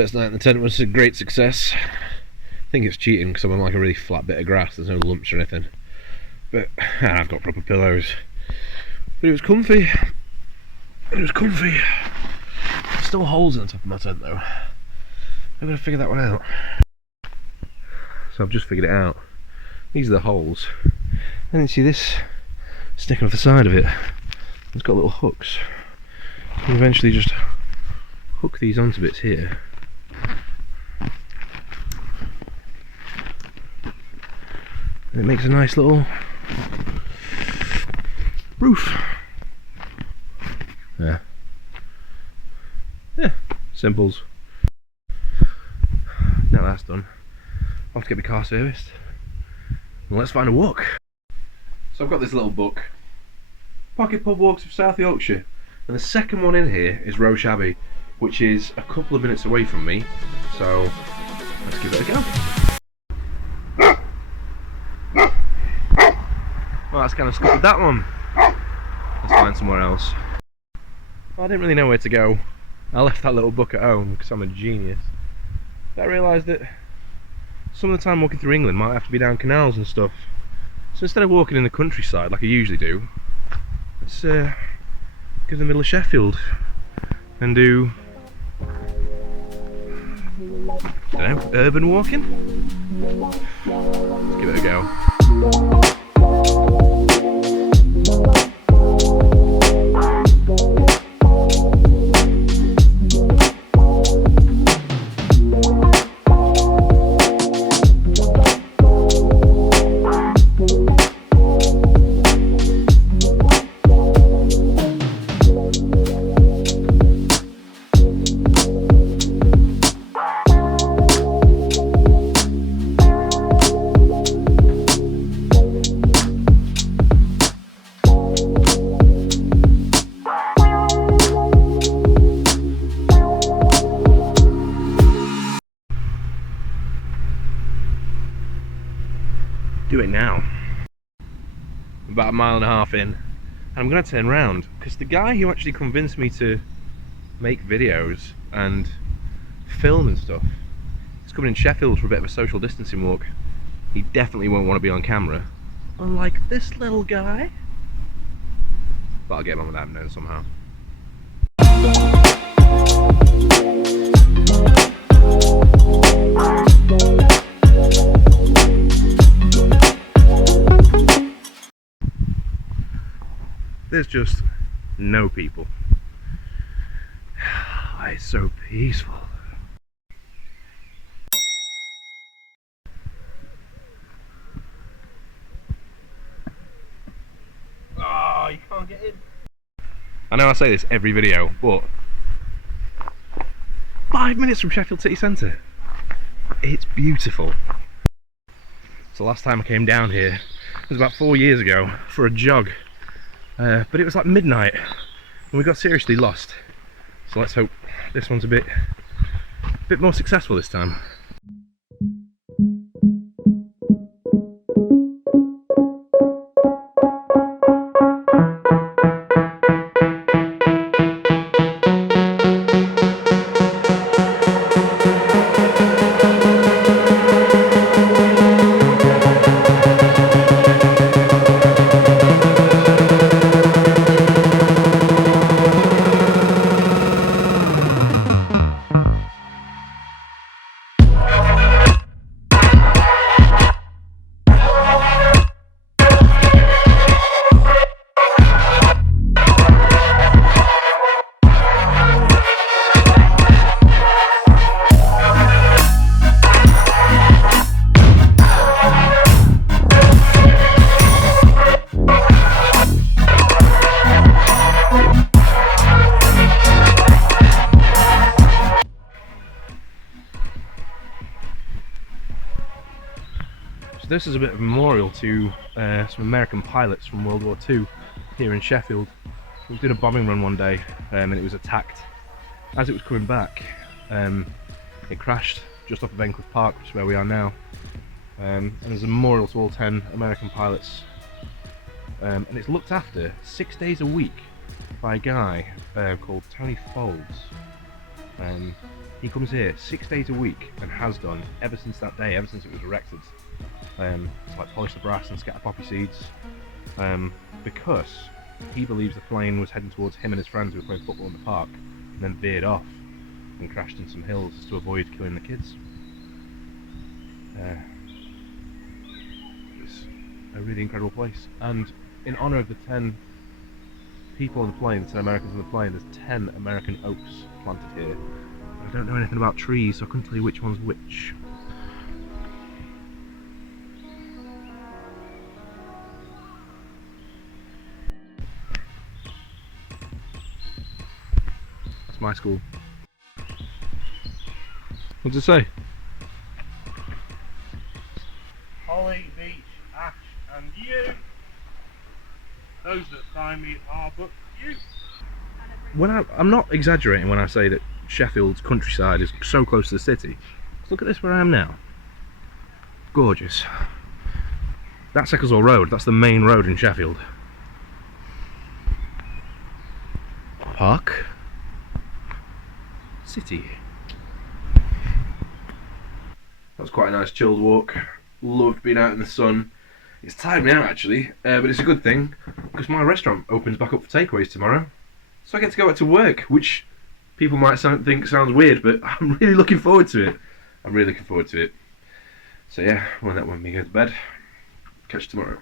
first night in the tent was a great success. I think it's cheating because I'm on like a really flat bit of grass, there's no lumps or anything. But I've got proper pillows. But it was comfy. It was comfy. There's still holes in the top of my tent though. I'm going to figure that one out. So I've just figured it out. These are the holes. And you see this sticking off the side of it. It's got little hooks. You eventually just hook these onto bits here. And it makes a nice little roof. Yeah. Yeah, simples. Now that's done, I'll have to get my car serviced. And let's find a walk. So I've got this little book, Pocket Pub Walks of South Yorkshire. And the second one in here is Roche Abbey, which is a couple of minutes away from me. So let's give it a go. Well, that's kind of scuppered that one. Let's find somewhere else. Well, I didn't really know where to go. I left that little book at home because I'm a genius. But I realised that some of the time walking through England might have to be down canals and stuff. So instead of walking in the countryside like I usually do, let's go to the middle of Sheffield and do, I don't know, urban walking? Let's give it a go. Do it now. About a mile and a half in, and I'm gonna turn round because the guy who actually convinced me to make videos and film and stuff is coming in Sheffield for a bit of a social distancing walk. He definitely won't want to be on camera, unlike this little guy. But I'll get him on without him knowing somehow. There's just no people. It's so peaceful. Oh, you can't get in. I know I say this every video, but 5 minutes from Sheffield city centre. It's beautiful. So last time I came down here was about 4 years ago for a jog. But it was like midnight and we got seriously lost. So let's hope this one's a bit more successful this time. This is a bit of a memorial to some American pilots from World War II here in Sheffield. We was doing a bombing run one day and it was attacked. As it was coming back, it crashed just off of Endcliffe Park, which is where we are now. And there's a memorial to all 10 American pilots. And it's looked after 6 days a week by a guy called Tony Folds. He comes here 6 days a week and has done ever since that day, ever since it was erected. To like polish the brass and scatter poppy seeds, because he believes the plane was heading towards him and his friends who were playing football in the park, and then veered off and crashed into some hills to avoid killing the kids. It's a really incredible place, and in honour of the 10 people on the plane, 10 Americans on the plane, there's 10 American oaks planted here. I don't know anything about trees, so I couldn't tell you which one's which. That's my school. What does it say? Holly, Beach, Ash and you. Those that find me are but you. I'm not exaggerating when I say that Sheffield's countryside is so close to the city. Look at this where I am now. Gorgeous. That's Ecclesall Road, that's the main road in Sheffield. Park. City. That was quite a nice chilled walk. Loved being out in the sun. It's tired me out actually, but it's a good thing because my restaurant opens back up for takeaways tomorrow. So I get to go back to work, which people might think sounds weird, but I'm really looking forward to it. I'm really looking forward to it. So yeah, well, that when we go to bed. Catch you tomorrow.